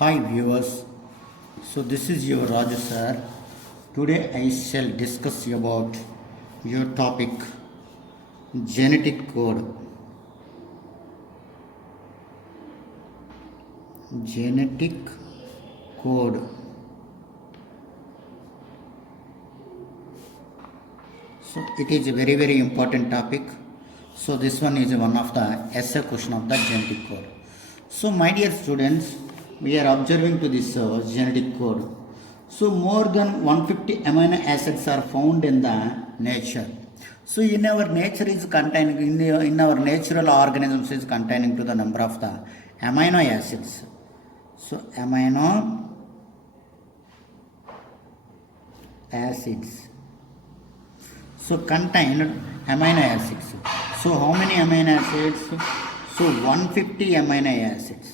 Hi viewers, so this is your Raju sir. Today I shall discuss about your topic genetic code. Genetic code. So it is a very important topic. So this one is one of the essay question of the genetic code. So my dear students, we are observing to this genetic code. So more than 150 amino acids are found in the nature. So in our nature is containing in our natural organisms is containing to the number of the amino acids. So amino acids. So contained amino acids. So how many amino acids? So 150 amino acids.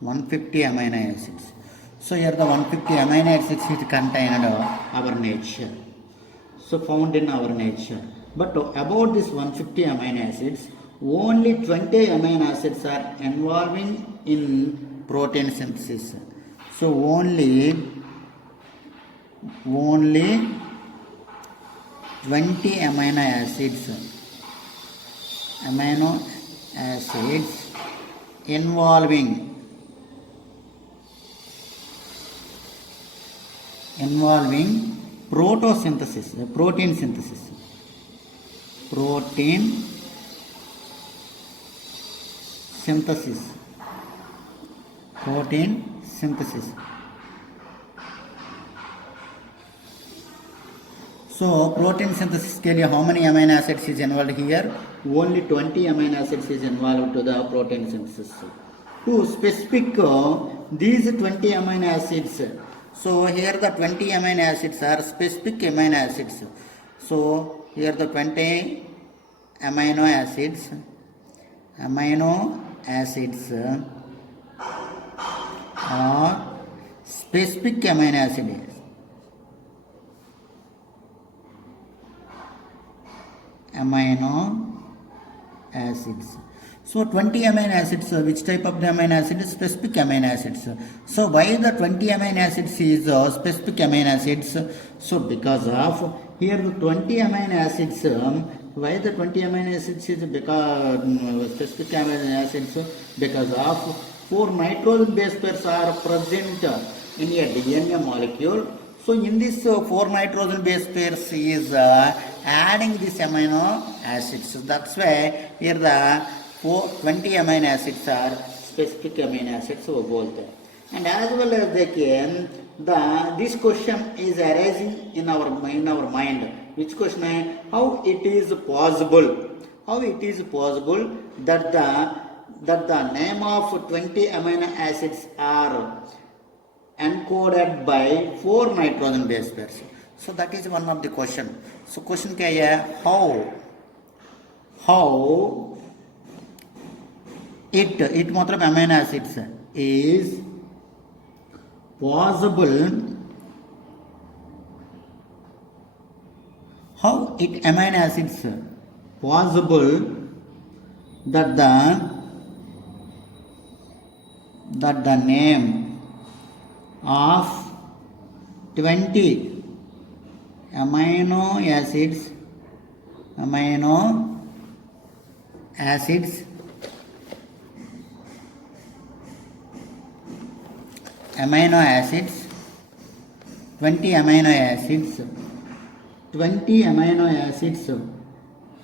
150 amino acids. So here the 150 amino acids is contained our nature. So found in our nature. But about this 150 amino acids, only 20 amino acids are involving in protein synthesis. So only 20 amino acids involving photosynthesis, protein synthesis. So protein synthesis के लिए how many amino acids is involved here? Only 20 amino acids is involved to the protein synthesis. To specific these 20 amino acids. So here the 20 amino acids are specific amino acids. So here the 20 amino acids are specific amino acids. Amino acids. So 20 amino acids, which type of the amino acid is specific amino acids. So why the 20 amino acids is specific amino acids? So because of here the 20 amino acids, why the 20 amino acids is because specific amino acids? Because of 4 nitrogen base pairs are present in a DNA molecule. So in this 4 nitrogen base pairs is adding this amino acids. So that's why here the 20 amino acids are specific amino acids वो बोलते हैं. And as well as they can this question is arising in our mind. Which question है? How it is possible that the name of 20 amino acids are encoded by 4 nitrogen base pairs. So that is one of the question. So question क्या है? How it मतलब amino acids is possible, how it amino acids possible that the name of 20 amino acids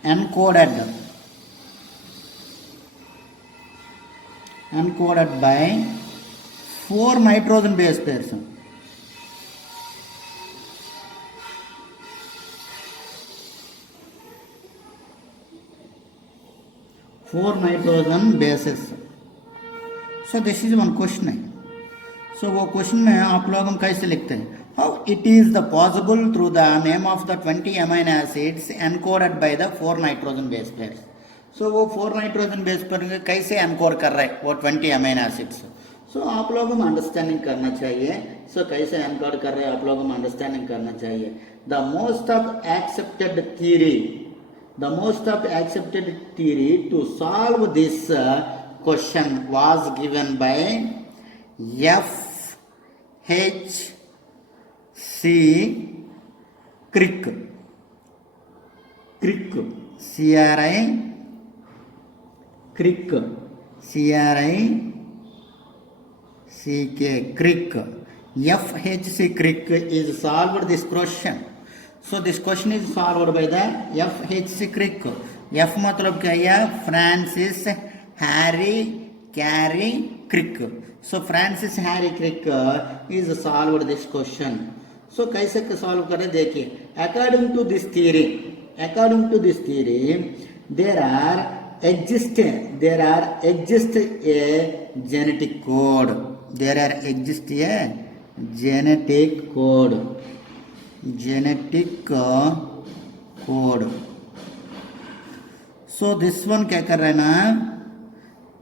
encoded by 4 nitrogen base pairs. Four nitrogen bases. So this is one question है. So वो क्वेश्चन में आप लोग हम कैसे लिखते हैं? How it is the possible through the name of the 20 amino acids encoded by the 4 nitrogen base pairs. So वो 4 nitrogen base pair कैसे encode कर रहा है वो 20 amino acids. So आप लोगों को अंडरस्टैंडिंग करना चाहिए. So कैसे encode कर रहे हैं आप लोगों को अंडरस्टैंडिंग करना चाहिए. The most of accepted theory to solve this question was given by F H C crick, crick, CRI, crick, CRI CK, crick. FHC crick is solved this question. So this question is solved by the FHC crick. F मतलब क्या है? Francis Harry carry Crick. So Francis Harry Crick is solved this question. So कैसे solve करें देखिए. According to this theory, there exists a genetic code. Genetic code. So this one क्या कर रहा है ना?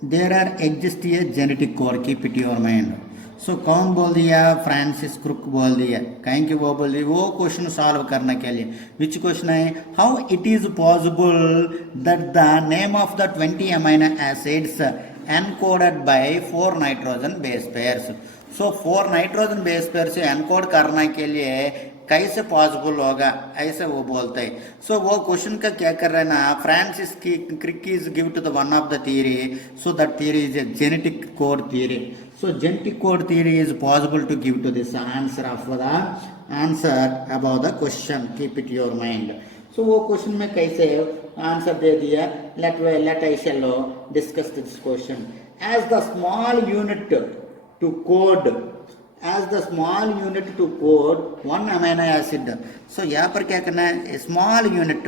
There exists a genetic code. Keep it in your mind. So कौन बोल दिया? फ्रांसिस क्रुक बोल दिया. कहीं कि वो बोल दिया वो क्वेश्चन सॉल्व करने के लिए. Which question है? How it is possible that the name of the 20 amino acids encoded by 4 nitrogen base pairs. So 4 nitrogen base pairs से encode करने के लिए कैसे पॉसिबल होगा ऐसे वो बोलते हैं. सो वो क्वेश्चन का क्या कर रहे हैं ना? फ्रांसिस की Crick is give to the one of the theory. So that theory is a genetic code theory. So genetic code theory is possible to give to this answer of the answer about the question. Keep it your mind. So वो क्वेश्चन में कैसे answer दे दिया. Let I shall discuss this question. As the small unit to code one amino acid. So यहाँ पर क्या करना है? small unit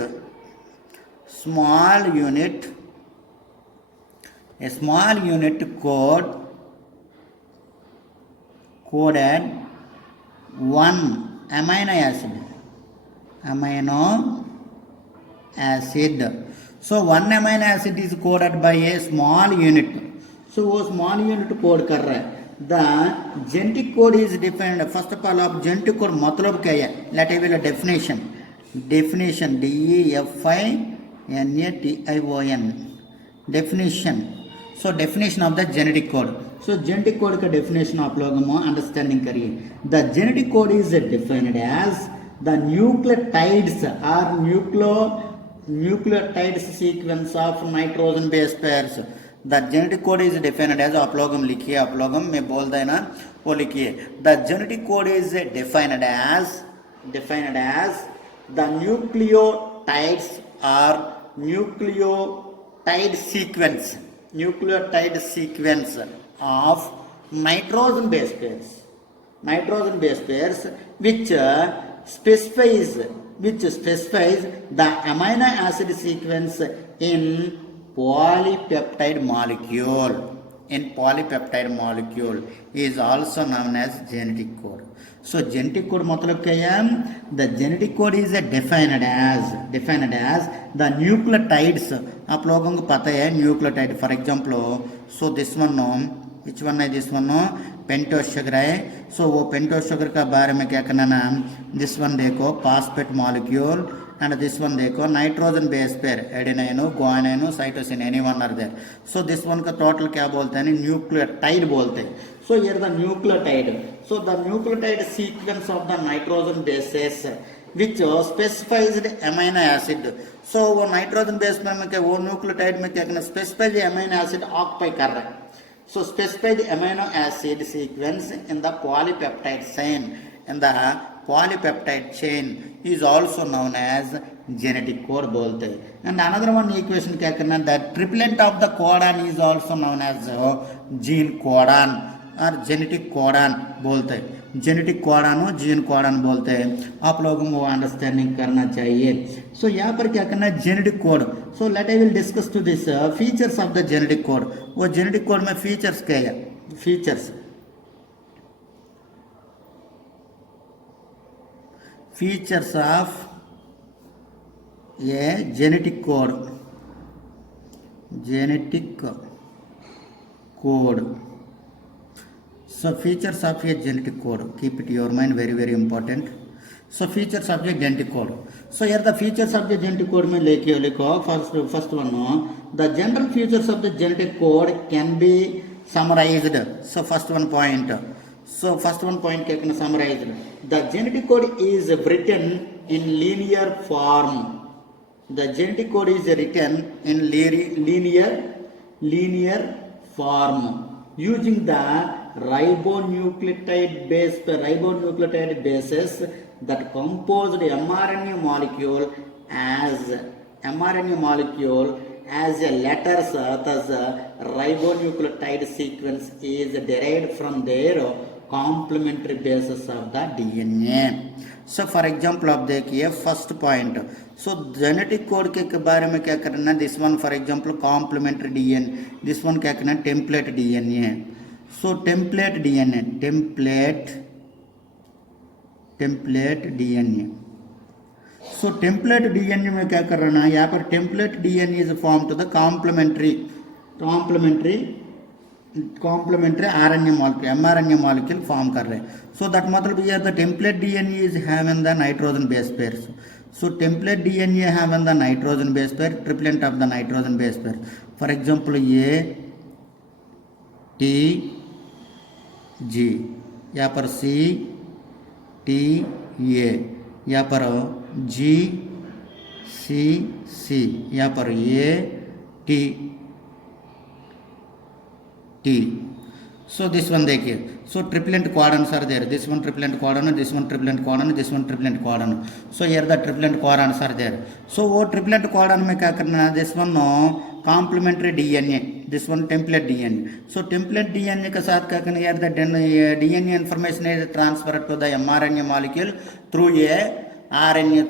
coded one amino acid. So one amino acid is coded by a small unit. So वो small unit code कर रहा है. The genetic code is defined. First of all, अब genetic code मतलब क्या है? Let me give a definition. DEFINATION. Definition. So definition of the genetic code. So genetic code का definition आप लोगों को understanding करिए. The genetic code is defined as the nucleotides or nucleotides sequence of nitrogen base pairs. The genetic code is defined as आप लोग हम लिखिए. आप लोग हम मैं बोल देना वो लिखिए. The genetic code is defined as the nucleotides or nucleotide sequence of nitrogen base pairs which specifies the amino acid sequence in polypeptide molecule is also known as genetic code. So genetic code मतलब क्या है? The genetic code is defined as the nucleotides. आप लोगों को पता है nucleotide. For example, so this one which one है? This one pentose sugar है. सो वो पेंटोस शुगर का बारे में क्या करना ना? दिस वन देखो phosphate molecule and this one देखो nitrogen base pair adenine guanine cytosine any one are there. So this one का टोटल क्या बोलते हैं? न्यूक्लियोटाइड बोलते हैं. So here the nucleotide. So the nucleotide sequence of the nitrogen bases which specified amino acid. So वो nitrogen base में क्या वो न्यूक्लियोटाइड में क्या करना? स्पेसिफाइड अमीनो एसिड ऑक्यूपाई कर रहा है. So specified amino acid sequence in the polypeptide chain is also known as genetic code बोलते हैं. And another one equation क्या करना? That triplet of the codon is also known as gene codon और genetic codon बोलते हैं. Genetic codon हो gene codon बोलते हैं. आप लोगों को अंडरस्टैंडिंग करना चाहिए. सो यहाँ पर क्या करना है? Genetic code. So let I will discuss to this features of the genetic code. वो जेनेटिक कोड में फीचर्स क्या है? फीचर्स ऑफ ये genetic code. So features of a genetic code. Keep it in your mind, very very important. So features of a genetic code. So here the features of the genetic code में लिखो. First one, the general features of the genetic code can be summarized. So first one point. So first one point can summarize. The genetic code is written in linear form. The genetic code is written in linear form using the ribonucleotide bases that compose the mRNA molecule as a letter, thus ribonucleotide sequence is derived from their complementary bases of the DNA. So for example आप देखिए first point. So genetic code के बारे में क्या करना, this one for example complementary DNA, this one क्या करना template DNA है. So template DNA. So template DNA में क्या करना है, यहाँ पर template DNA is formed to the complementary RNA molecule, mRNA molecule form कर रहे हैं. So that मतलब ये the template DNA is having the nitrogen base pairs. So template DNA having the nitrogen base pair, triplet of the nitrogen base pair. For example ये T G, यहाँ पर C T A, यहाँ पर G C C, यहाँ पर A T T. So this one देखिए. So triplet codons are there. This one triplet codon, this one triplet codon, this one triplet codon. So here the triplet codons are there. So वो triplet codon में क्या करना है? This one complementary DNA, this one template DNA. So template DNA के साथ क्या करना है? Here the DNA information is transferred to the mRNA molecule through a RNA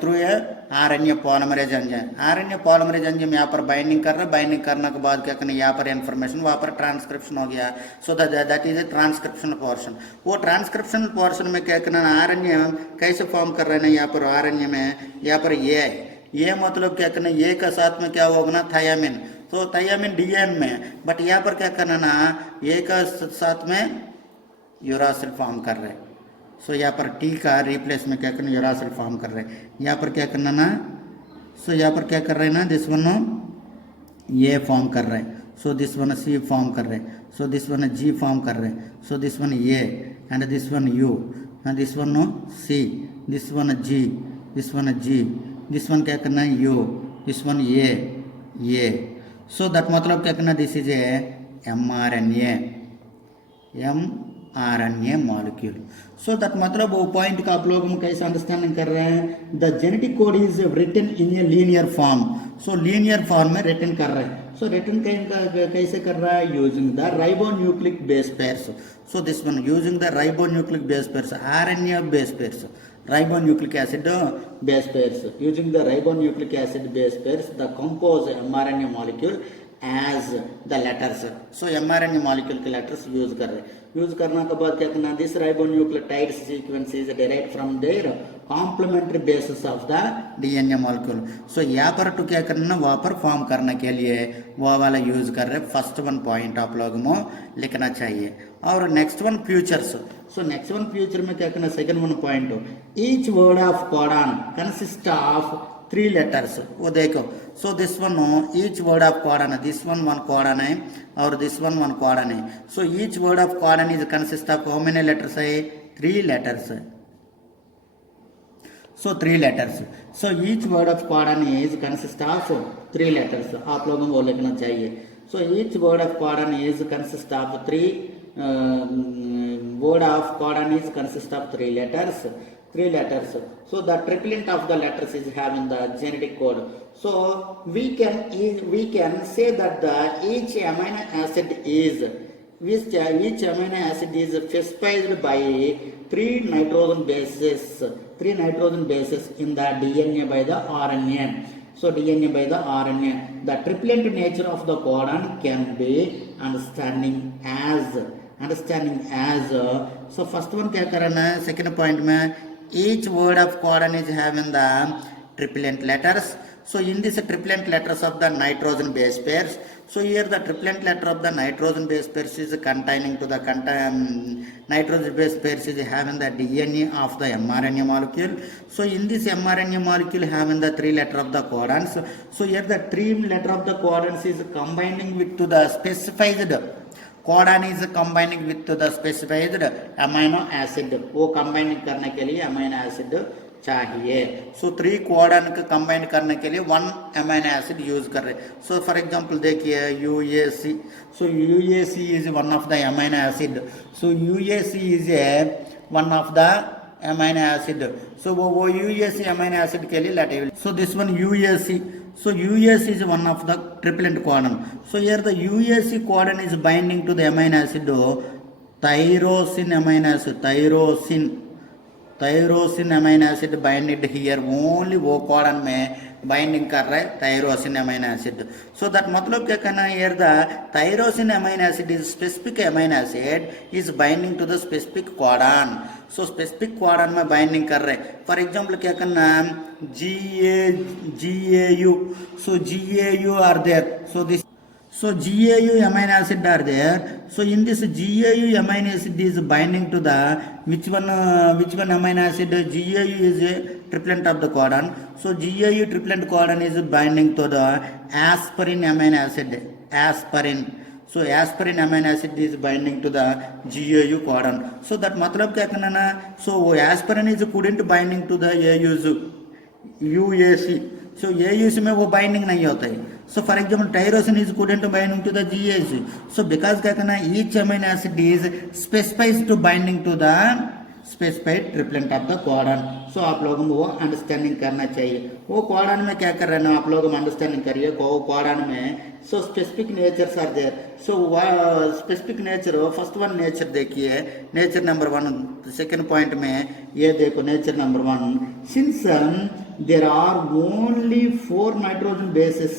polymerase enzyme. RNA polymerase enzyme यहाँ पर बाइंडिंग कर रहा है. बाइंडिंग करने के बाद क्या करना है, यहाँ पर इन्फॉर्मेशन वहाँ पर ट्रांसक्रिप्शन हो गया. So that is a transcriptional portion. वो ट्रांसक्रिप्शनल पोर्शन में क्या करना है, RNA कैसे फॉर्म कर रहे हैं यहाँ पर RNA में, यहाँ पर ये मतलब क्या करना है, ये का साथ में क्या होगा ना थायामिन. तो थायामिन DNA में, बट यहाँ पर क्या करना ना, ये का साथ में यूरासिल फॉर्म कर रहे हैं. सो यहाँ पर T का रिप्लेस में क्या करना, यूरासिल फॉर्म कर रहे हैं. यहाँ पर क्या करना ना, सो यहाँ पर क्या कर रहे हैं ना, दिस वन ये फॉर्म कर रहे हैं. सो दिस वन C फॉर्म कर रहे हैं. सो दिस वन G फॉर्म कर रहे हैं. सो दिस वन ये and this one U and this one C, this one G, this one G, this one क्या करना है U, दिस वन ये. सो दैट मतलब क्या करना, this is A mRNA molecule. So that मतलब वो पॉइंट का आप लोग कैसे अंडरस्टैंडिंग कर रहे हैं. The genetic code is written in a linear form. So linear form में रिटन कर रहे हैं. सो रिटन कैसे कर रहा है, using the ribonucleic base pairs. So this one using the ribonucleic base pairs, RNA base pairs, ribonucleic acid base pairs. Using the ribonucleic acid base pairs, the compose mRNA molecule as the letters. So mRNA molecule के letters use कर रहे हैं. Use करने के बाद क्या करना, this ribonucleotide sequence is derived from their complementary basis of the DNA molecule. So यहाँ पर तो क्या करना, वहाँ पर फॉर्म करने के लिए वो वाला यूज कर रहे. फर्स्ट वन पॉइंट आप लोगों को लिखना चाहिए. और next one futures. So next one future में क्या करना, second one point, each word of codon consist of 3 letters. वो देखो. सो this one each word of codon, this one codon है और दिस वन कोडॉन है. So each word of codon is consist of how many letters है, 3 letters है. सो 3 letters. So each word of codon is consist of 3 letters. आप लोगों को लिखना चाहिए. So each word of codon is consist of 3 letters. 3 letters. So the triplet of the letters is having the genetic code. So we can say that each amino acid is specified by 3 nitrogen bases in the DNA by the RNA. So DNA by the RNA. The triplet nature of the codon can be understanding as so first one क्या करना है, second point में each word of codon is having the triplet letters. So in this triplet letters of the nitrogen base pairs. So here the triplet letter of the nitrogen base pairs is containing to the nitrogen base pairs is having the DNA of the mRNA molecule. So in this mRNA molecule having the 3 letter of the codons. So here the 3 letter of the codons is combining with to the specified codon is combining with the specified amino acid, वो combining करने के लिए amino acid चाहिए। सो 3 codon को combine करने के लिए 1 amino acid use कर रहे। सो फॉर एग्जांपल देखिए UAC, so UAC is one of the amino acid, so UAC is a one of the amino acid, so वो UAC amino acid के लिए lateral, so this one UAC, so UAC is one of the triplet codon, so here the UAC codon is binding to the amino acid tyrosine amino acid, tyrosine amino acid binded here, only वो codon में binding कर रहा है tyrosine amino acid. So that मतलब क्या कहना है, here the tyrosine amino acid is specific amino acid is binding to the specific codon, so specific codon में बाइंडिंग कर रहे हैं। फॉर एग्जांपल क्या करना है, GAU, so GAU are there, so this, so GAU amino acid are there, so in this GAU amino acid is binding to the which one amino acid, GAU is a triplet of the codon, so GAU triplet codon is binding to the aspirin amino acid, aspirin, so aspirin amino acid is binding to the GAU codon, so that मतलब क्या करना ना, so aspirin is couldn't binding to the UAC, so AUC में वो binding नहीं होता है। So for example tyrosine is couldn't binding to the GAC, so because क्या करना है, each amino acid is specified to binding to the specified triplet of the codon. So आप लोगों को वो अंडरस्टैंडिंग करना चाहिए। वो कोडान में क्या कर रहे हैं ना, आप लोग अंडरस्टैंडिंग करिए। वो कोडान में so specific natures are there, so specific nature, first one nature देखिए, नेचर नंबर 1 सेकेंड पॉइंट में ये देखो, nature number 1, since there are only 4 nitrogen bases,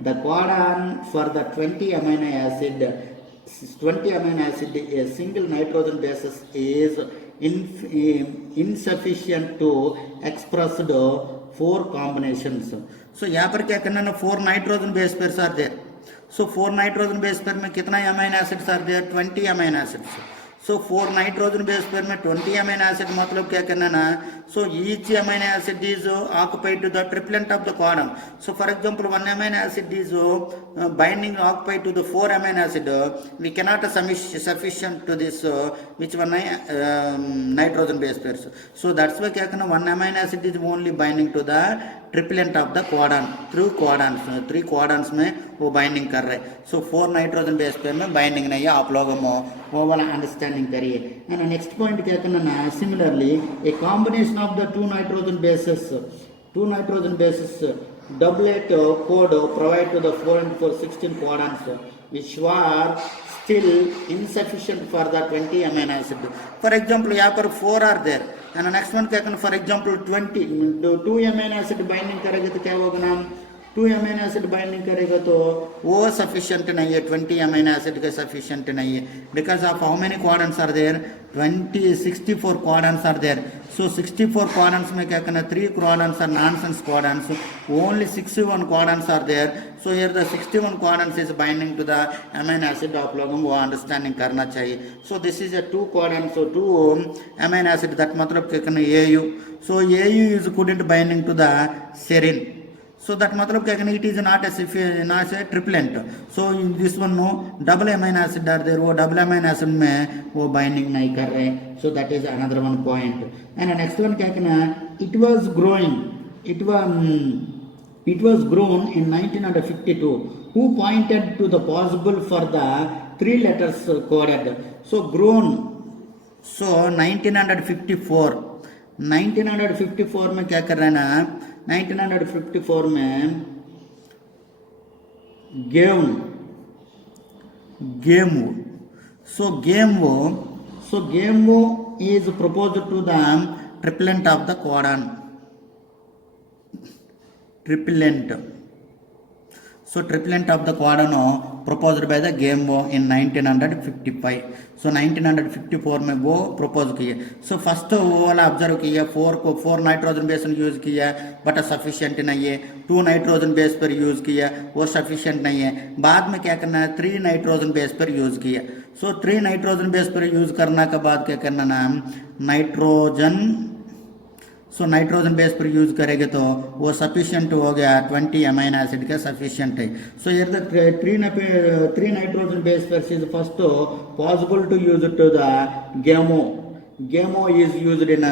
the codon for the 20 amino acid, a single nitrogen basis is insufficient to express the 4 combinations. So यहाँ पर क्या करना है, 4 nitrogen base pairs are there, so 4 nitrogen base pair में कितना amino acids are there, 20 amino acids, so 4 nitrogen base pair में 20 amino acid मतलब क्या करना ना, so each amino acid is occupied to the triplet of the codon, so for example 1 amino acid is binding occupied to the 4 amino acid, we cannot sufficient to this which one nitrogen base pairs, so that's why क्या करना, 1 amino acid is only binding to the triplet of the codon, through codon, 3 codons में वो binding कर रहे हैं। सो 4 nitrogen base पे में binding नहीं है, आप लोग वो वाला अंडरस्टैंडिंग करिए। एंड नेक्स्ट पॉइंट क्या करना है, similarly a combination of the 2 nitrogen bases doublet code provide to the 4 and 4 16 codons which were still insufficient for the 20 amino acid. For example यहाँ पर 4 are there, and next one क्या करना, for example 20 2 amino acid binding करेगा तो क्या होगा ना, 2 amino acid binding करेगा तो वो sufficient नहीं है, 20 amino acid का sufficient नहीं है, because of how many codons are there, 64 codons are there. So 64 codons में क्या करना, 3 codons are nonsense codons, only 61 codons are there. So here the 61 codons is binding to the amino acid, आप लोगों को understanding करना चाहिए। So this is a 2 codons, so 2 amino acid, that मतलब क्या करना, AU, so AU is couldn't binding to the serine, so that मतलब क्या करना, it is not a triplet, so in this one no double amino acid are there, वो double amino acid में वो binding नहीं कर रहे, so that is another one point. And the next one क्या करना, it was grown in 1952, who pointed to the possible for the 3 letters coded, so grown, so 1954 में क्या कर रहे हैं ना, 1954 में GAMO is proposed to the triplet of the codon, so triplet of the codon proposed by the GAMO in 1955, so 1954 में वो propose किए। सो फर्स्ट वो वाला ऑब्जर्व किया, 4 नाइट्रोजन बेस यूज किया बट सफिशिएंट नहीं है, 2 नाइट्रोजन बेस पर यूज किया वो सफिशिएंट नहीं है, बाद में क्या करना है, 3 नाइट्रोजन बेस पर यूज किया। सो 3 नाइट्रोजन बेस पर यूज करने के बाद क्या करना ना, नाइट्रोजन सो नाइट्रोजन बेस पर यूज करेंगे तो वो सफिशिएंट हो गया 20 अमीनो एसिड का सफिशिएंट है. सो here the three nitrogen base pairs is first possible to use to the GMO. GMO is used in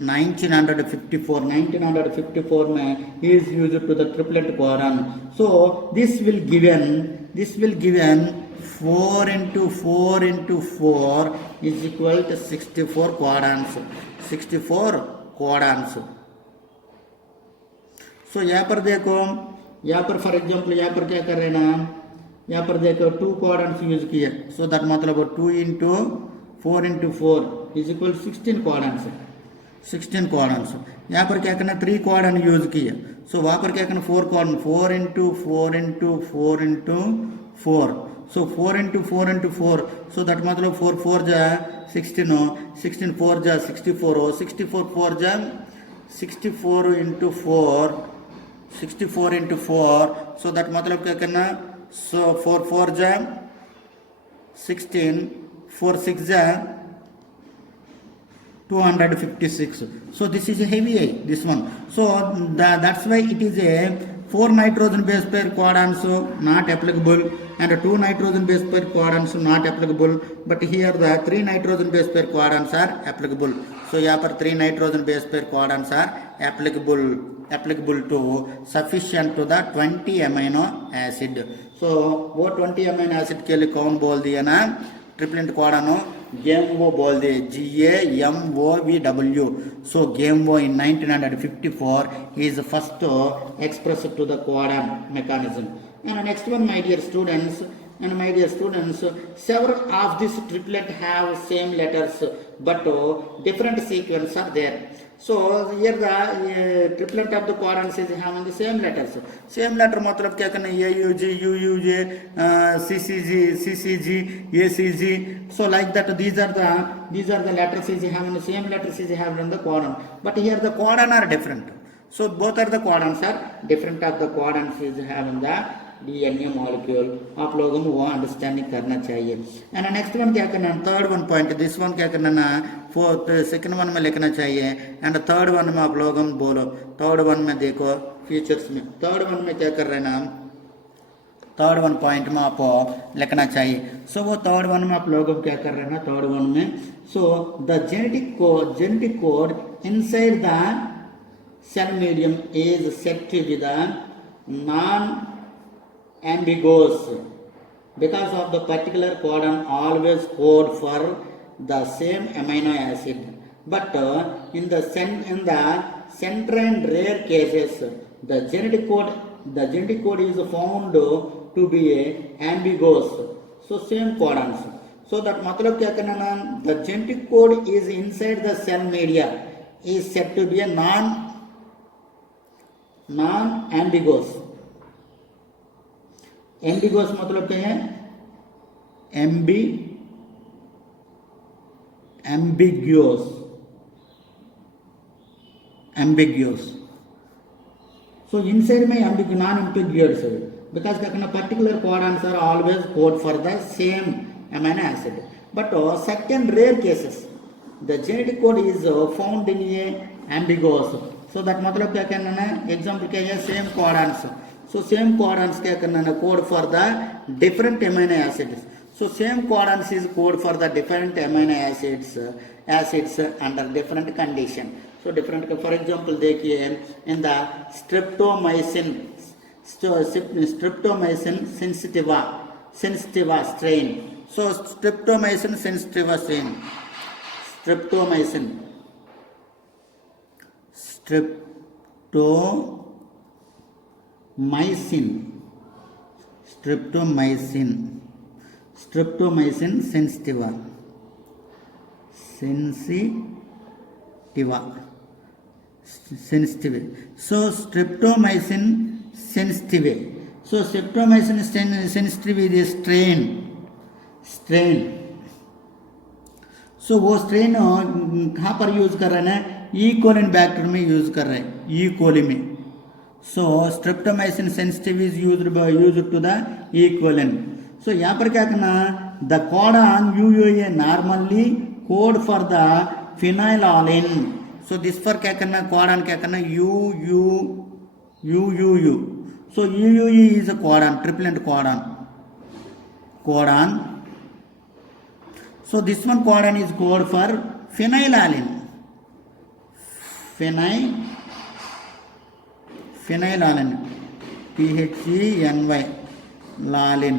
1954 में is used to the triplet codon. So this will given 4 into 4 into 4 is equal to 64 codons. 64 codons. सो यहाँ पर देखो, यहाँ पर for example यहाँ पर क्या कर रहे हैं ना, यहाँ पर देखो 2 क्वाड्रेंट्स यूज किए. सो दैट मतलब 2 into 4 into 4 is equal 16 quadrants. 16 quadrants. यहाँ पर क्या करना 3 क्वाड्रेंट यूज किए. सो वहाँ पर क्या करना 4 quadrant 4 into 4 into 4 into 4. So 4 into 4 into 4. So that मतलब 4 4 जा 16 हो, 16 4 जा 64 हो, 64 4 जा 64 into 4, 64 into 4. सो दैट मतलब क्या करना, सो 4 4 जा 16, 4 6 जा 256. So this is a heavy, this one. So that's why it is a 4 nitrogen base pair codons not applicable and 2 nitrogen base pair codons not applicable, but here the 3 nitrogen base pair codons are applicable. So यहाँ पर 3 nitrogen base pair codons are applicable to sufficient to the 20 amino acid. So वो 20 amino acid के लिए कौन बोल दिया ना, triplet क्वाडानो GMO बोल दिए, GAMOVW. So GMO in 1954 is first expressed to the quadon mechanism. And next one, my dear students, several of these triplet have same letters but different sequence are there. So here the triplet of the quadrants is having the same letters. Same letter मतलब क्या करना, AUG, UUJ, CCG, ACG. So like that these are the letters is having the same letters is having in the quadrant. But here the quadrant are different. So both are the quadrants are different of the quadrants is having the DNA molecule. आप लोगों को वो understanding करना चाहिए. And next one क्या करना, third one point, this one क्या करना ना, फोर्थ सेकंड वन में लिखना चाहिए. एंड थर्ड वन में आप लोगों को बोलो, थर्ड वन में देखो फीचर्स में, थर्ड वन में क्या कर रहे हैं ना, थर्ड वन पॉइंट में आप लिखना चाहिए. सो वो थर्ड वन में आप लोगों को क्या कर रहे हैं ना, थर्ड वन में, so the genetic code inside the cell medium is set to be the non ambiguous because of the particular codon always code for the same amino acid, but in the center and rare cases the genetic code is found to be ambiguous. So same codons. So that मतलब क्या करना ना, the genetic code is inside the cell media is said to be a non ambiguous. Ambiguous मतलब क्या है, ambiguous. So inside में non ambiguous है because क्या करना, particular codons are always code for the same amino acid, but certain rare cases the genetic code is found in a ambiguous. So that मतलब क्या करना ना, एग्जांपल क्या है, same codons. So same codons क्या करना है, code for the different amino acids. So same codons is code for the different amino acids under different condition. So different, for example देखिए in the streptomycin sensitiva strain. So streptomycin sensitiva strain, streptomycin sensitiva. So streptomycin sensitive. So streptomycin sensitive is strain. So वो strain कहाँ पर use कर रहे हैं, ई Colin bacteria में use कर रहे हैं, ई कोली में. So streptomycin sensitive is used to the E. colon. So यहाँ पर क्या करना, the codon UUA normally code for the phenylalanine. So this for क्या करना codon क्या करना U. So UUE is a codon, triplet codon. So this one codon is code for phenylalanine. Phenylalanine. PHENY lalin.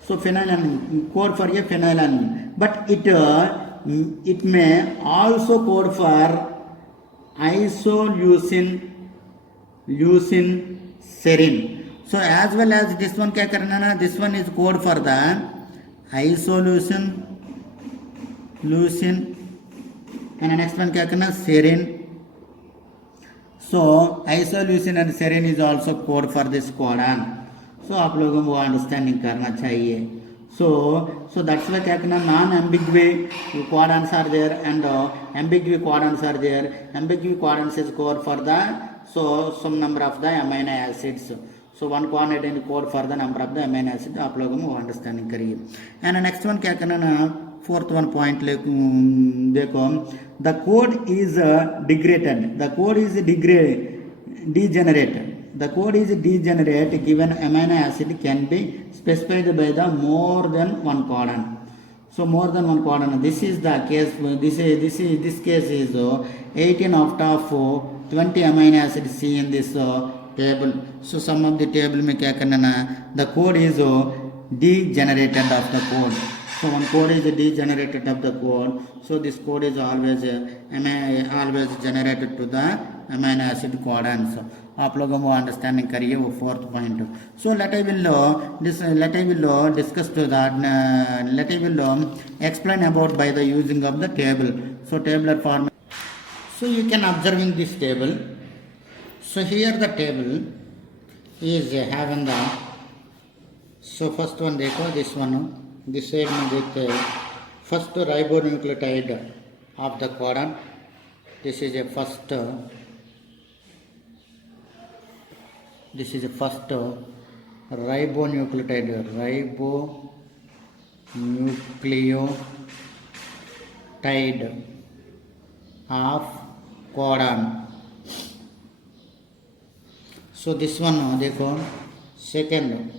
So phenylalanine code for a phenylalanine, but it may also code for isoleucine serine. So as well as this one क्या करना ना, this one is code for the isoleucine and the next one क्या करना serine. So isoleucine and serine is also code for this codon. So आप लोगों को understanding करना चाहिए. So that's why क्या करना non ambiguous codons are there and ambiguous codons are there. Ambiguous codons is code for the some number of the amino acids. So one codon code for the number of the amino acids. आप लोगों को understanding करिए. And next one क्या करना ना fourth one point देखो, the code is degraded. The code is degenerate. The code is degenerate given amino acid can be specified by the more than one codon. So more than one codon. This is the case. This case is 18 out of 20 amino acids seen in this table. So some of the table में क्या करना ना, the code is degenerated of the code. So one code is degenerated of the code. So this code is always generated to the amino acid codons. आप लोगों को understanding करिए वो fourth point. So let I will discuss to that. Let I will explain about by the using of the table. So tabular form. So you can observing this table. So here the table is having the, so first one देखो, this one, this side में देखते हैं first ribonucleotide of the codon. This is a first ribonucleotide of codon. So this one देखो second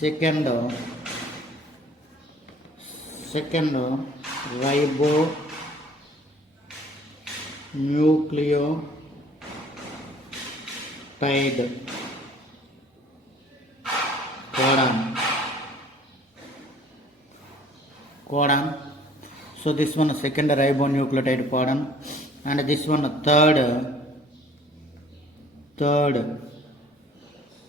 ribonucleotide codon. So this one second ribonucleotide codon, and this one third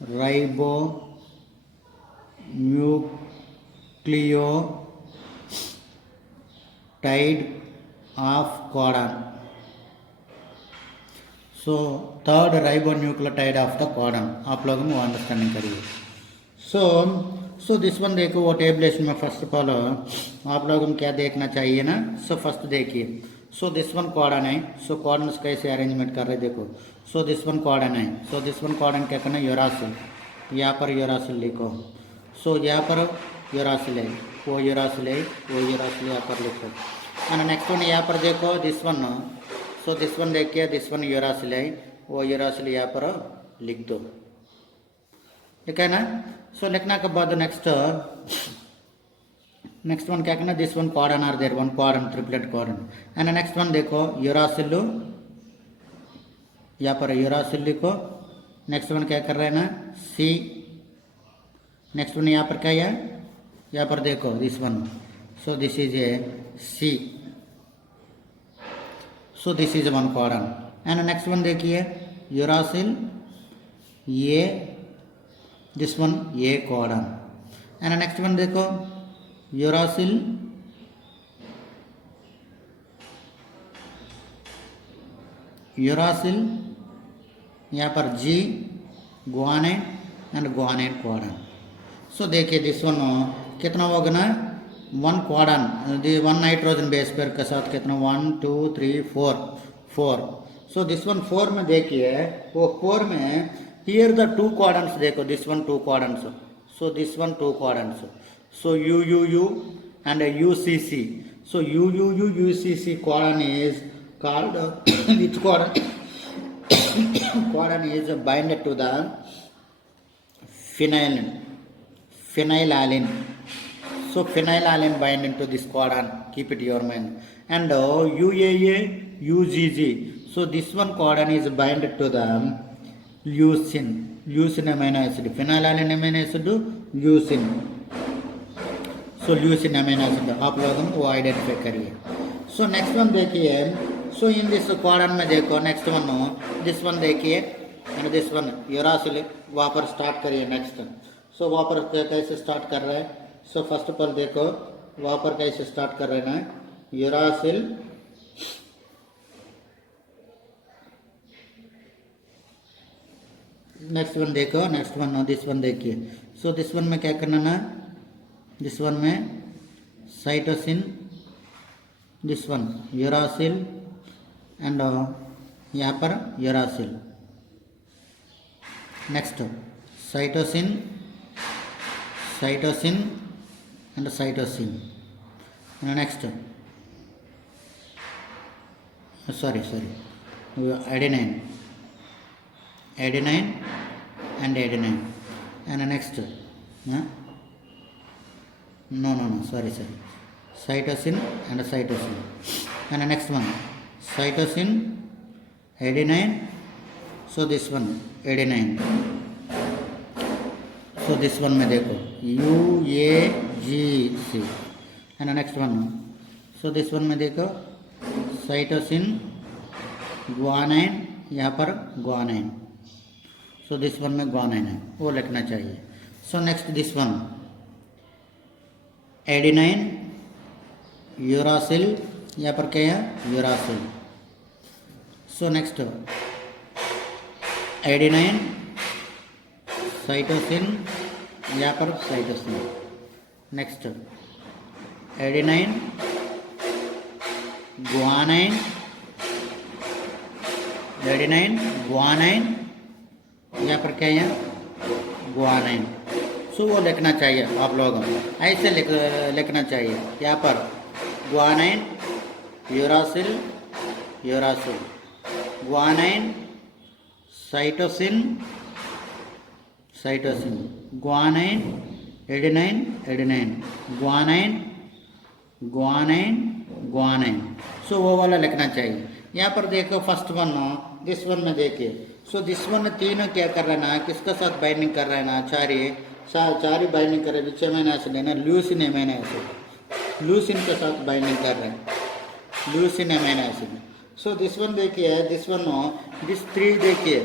ribonucleotide of codon. So third ribonucleotide of the codon. आप लोगों को understanding करिए. So this one देखो वो tabulation में first of all आप लोगों को क्या देखना चाहिए ना. सो फर्स्ट देखिए, सो दिस वन कॉर्डन है. सो कॉर्डन कैसे अरेंजमेंट कर रहे देखो. सो दिस वन कॉर्डन है. सो दिस वन कॉर्डन क्या करना, यूरासिल, यहाँ पर यूरासिल लिखो. सो यहाँ पर यूरासिल है, वो यूरासिल है, वो यूरासिल यहाँ पर लिखो. एंड नेक्स्ट वन यहाँ पर देखो this one. So this one देखिए, दिस वन यूरासिल है, वो यूरासिल यहाँ पर लिख दो. ठीक है ना. सो लिखने के बाद नेक्स्ट वन क्या करना, this one codon are there, one codon, triplet codon. And next one देखो यूरासिल, यहाँ पर यूरासिल लिखो. नेक्स्ट वन क्या कर रहे हैं ना, सी. नेक्स्ट वन यहाँ पर क्या है, यहाँ पर देखो this one. So this is A C. So this is one codon. And next one देखिए uracil A, this one A codon. And next one देखो यूरासिल यहाँ पर G, guanine and guanine codon. So देखिए this one कितना होगा ना, one codon, one nitrogen base pair के साथ कितना, 1 2 3 4. सो दिस वन 4 में देखिए, वो 4 में हियर द 2 कॉर्डन्स देखो, this one 2 codons. So this one 2 codons. So UUU and UCC. So UCC codon is called which codon? Codon is binded to the phenylalanine. So phenylalanine binding to this codon, keep it in your mind. And UAA, UGG. So this one codon is binded to the leucine amino acid. Phenylalanine amino acid, leucine. So leucine amino acid आप लोगों को identify करिए. So next one देखिए. So in this codon में देखो next one this one देखिए and this one uracil वहाँ पर start करिए next. So वहाँ पर कैसे start कर रहा है? So first of all देखो वहाँ पर कैसे start कर रहे हैं ना uracil नेक्स्ट वन देखो नेक्स्ट वन दिस वन देखिए. सो दिस वन में क्या करना ना दिस वन में cytosine this one uracil and यहाँ पर uracil next cytosine and cytosine next sorry adenine and adenine and next no sorry cytosine and cytosine and next one cytosine adenine. So this one adenine. So this one में देखो UAGC and next one. So this one में देखो cytosine guanine यहाँ पर guanine. So this one में guanine है वो लिखना चाहिए. So next this one adenine uracil यहाँ पर क्या है uracil. So next adenine cytosine यहाँ पर cytosine. Next adenine guanine यहाँ पर क्या है गुआनाइन. सो वो लिखना चाहिए आप लोगों को ऐसे लिखना चाहिए यहाँ पर guanine uracil guanine cytosine guanine adenine guanine. So वो वाला लिखना चाहिए. यहाँ पर देखो फर्स्ट वन दिस वन में देखिए. सो दिस वन तीनों क्या कर रहे हैं ना किसके साथ बाइंडिंग कर रहे हैं ना चारी बाइंडिंग कर रहे हैं. विच अमीनो एसिड है ना ल्यूसिन अमीनो एसिड ल्यूसिन के साथ बाइंडिंग कर रहे हैं leucine amino acid. So this one देखिए दिस वन दिस थ्री देखिए.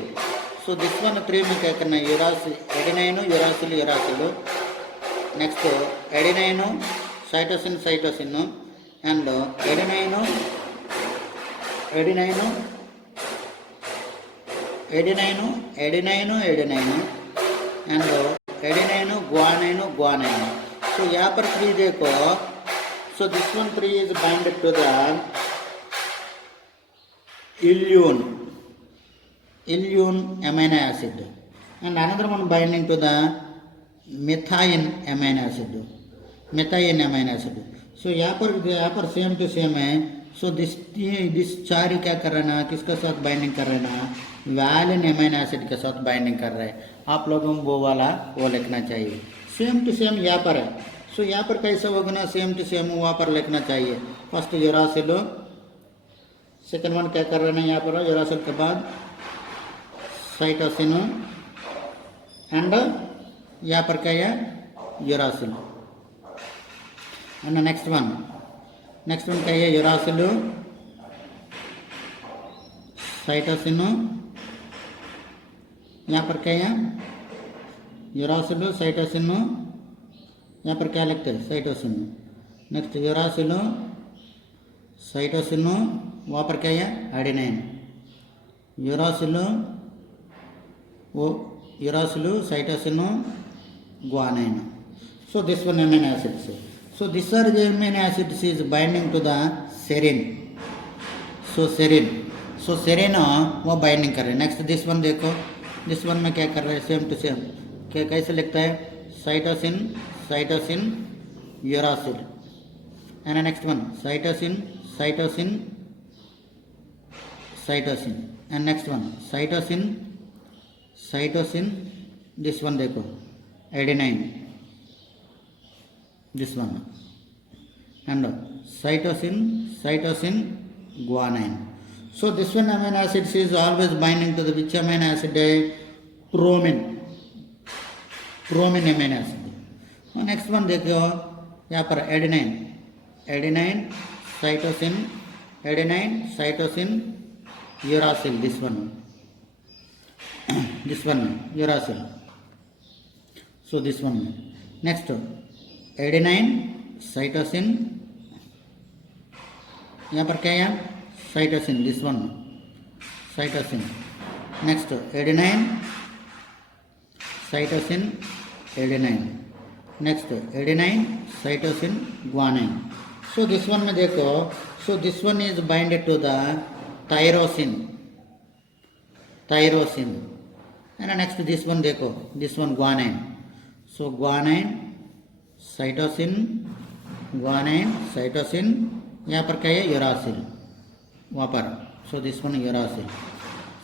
सो दिस वन थ्री में क्या करना है uracil adenine uracil next adenine cytosine and adenine and adenine guanine. So यहाँ पर 3 देखो. So this one 3 is binded to the ileum amino acid and another one binding to the methionine amino acid. So यहाँ पर same to same है. So this चार क्या कर रहे हैं ना किसके साथ बाइंडिंग कर रहे हैं ना वैलिन अमीनो एसिड के साथ बाइंडिंग कर रहे हैं. आप लोगों को वो वाला वो लिखना चाहिए. सेम टू सेम यहाँ पर है. सो यहाँ पर कैसे होगा ना सेम टू सेम वहाँ पर लिखना चाहिए. फर्स्ट यूरासिल सेकेंड वन क्या कर रहे हैं यहाँ पर यूरासिल के बाद साइटोसिन एंड यहाँ पर क्या है यूरासिल एंड नेक्स्ट वन क्या है यूरासिल साइटोसिन यहाँ पर क्या है यूरासिल साइटोसिन यहाँ पर क्या लिखते हैं साइटोसिन. नेक्स्ट यूरासिल साइटोसिन वहाँ पर क्या है adenine uracil cytosine guanine. So this one amino acids. So these are the amino acids is binding to the serine. So serine वो बाइंडिंग कर रहे हैं. नेक्स्ट दिस वन देखो दिस वन में क्या कर रहे हैं सेम टू सेम कैसे लिखता है cytosine uracil and next one cytosine, cytosine, cytosine, and next one cytosine, cytosine, this one देखो adenine, this one, and cytosine, cytosine, guanine. So this one amino acids is always binding to the which amino acid? Bromine, bromine amino acid. Now next one देखो यहाँ पर adenine, adenine, cytosine, adenine, cytosine, uracil, this one, this one uracil. So this one. Next adenine, cytosine, यहाँ पर क्या है? cytosine, this one, cytosine. Next adenine, cytosine, adenine. Next adenine, cytosine, guanine. So this one में देखो, so this one is binded to the tyrosine, tyrosine, and next this one देखो, this one guanine. So guanine, cytosine, guanine, cytosine, यहाँ पर क्या है? uracil, वहाँ पर. So this one uracil.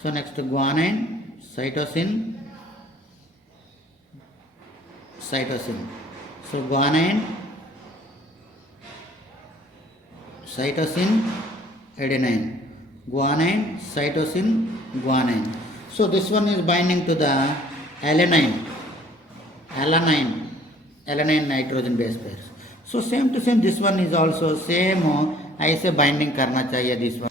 So next guanine, cytosine, cytosine. So guanine, cytosine, adenine, guanine, cytosine, guanine. So this one is binding to the alanine, alanine, alanine nitrogen base pairs. So same to same this one is also same ऐसे binding करना चाहिए this one.